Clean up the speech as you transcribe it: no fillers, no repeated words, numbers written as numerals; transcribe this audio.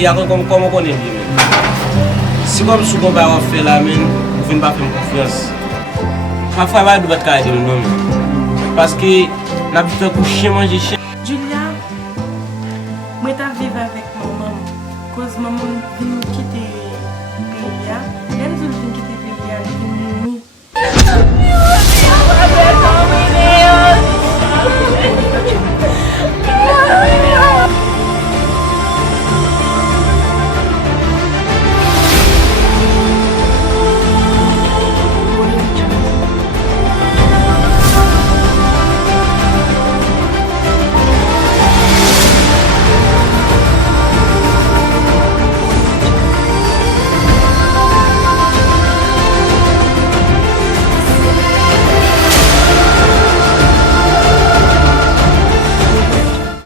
il y a comme on connaît bien. Si comme ce qu'on va faire là, mais vous ne pas faire confiance. Parfois, il va devoir être non. Parce que n'a pas fait coucher, manger chien.